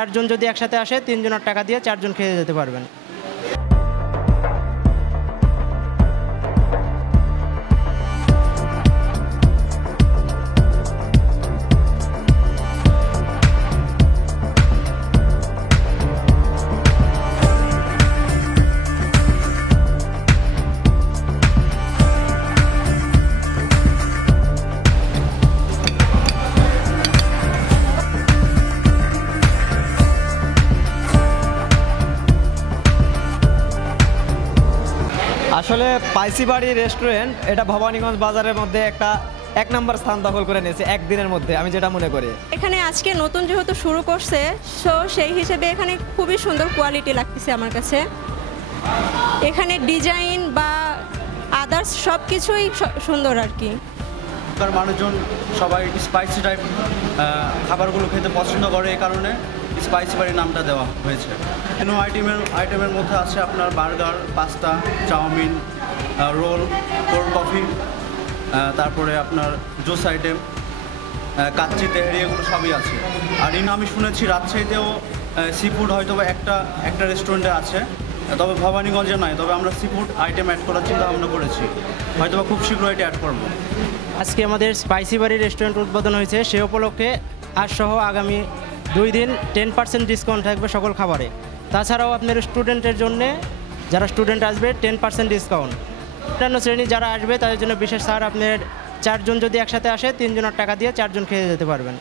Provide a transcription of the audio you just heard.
চারজন যদি একসাথে আসে 3 জনের টাকা দিয়ে 4 জন খেয়ে যেতে পারবেন। আসলে স্পাইসি বাড়ি রেস্টুরেন্ট এটা ভবানীগঞ্জ বাজারের মধ্যে একটা 1 নম্বর স্থান দখল করে নিয়েছে একদিনের মধ্যে, আমি যেটা মনে করি। এখানে আজকে নতুন যেহেতু শুরু করছে, সো সেই হিসেবে এখানে খুবই সুন্দর কোয়ালিটি লাগতেছে আমার কাছে। এখানে ডিজাইন বা আদার্স সব কিছুই সুন্দর আর কি। মানুষজন সবাই স্পাইসি টাইপ খাবারগুলো খেতে পছন্দ করে, এই কারণে স্পাইসি বাড়ির নামটা দেওয়া হয়েছে। মেনু আইটেমের মধ্যে আছে আপনার burger, pasta, chow mein, roll, cold coffee, তারপরে আপনার জুস আইটেম, কাচ্চি, তেহারি, এগুলো সবই আছে। আর আমি শুনেছি রাজশাহীতেও সি ফুড হয়তো একটা রেস্টুরেন্টে আছে, তবে ভবানীগঞ্জে নয়। তবে আমরা সি ফুড আইটেম অ্যাড করার চিন্তা ভাবনা করেছি, হয়তো খুব শীঘ্রই এটা অ্যাড করবো। আজকে আমাদের স্পাইসি বাড়ি রেস্টুরেন্ট উদ্বোধন হয়েছে, সে উপলক্ষে আজসহ আগামী 2 দিন 10% ডিসকাউন্ট থাকবে সকল খাবারে। তাছাড়াও আপনার স্টুডেন্টের জন্য, যারা স্টুডেন্ট আসবে 10% ডিসকাউন্ট। অন্যান্য শ্রেণী যারা আসবে তাদের জন্য বিশেষ ছাড়। আপনার 4 জন যদি একসাথে আসে 3 জনের টাকা দিয়ে 4 জন খেয়ে যেতে পারবেন।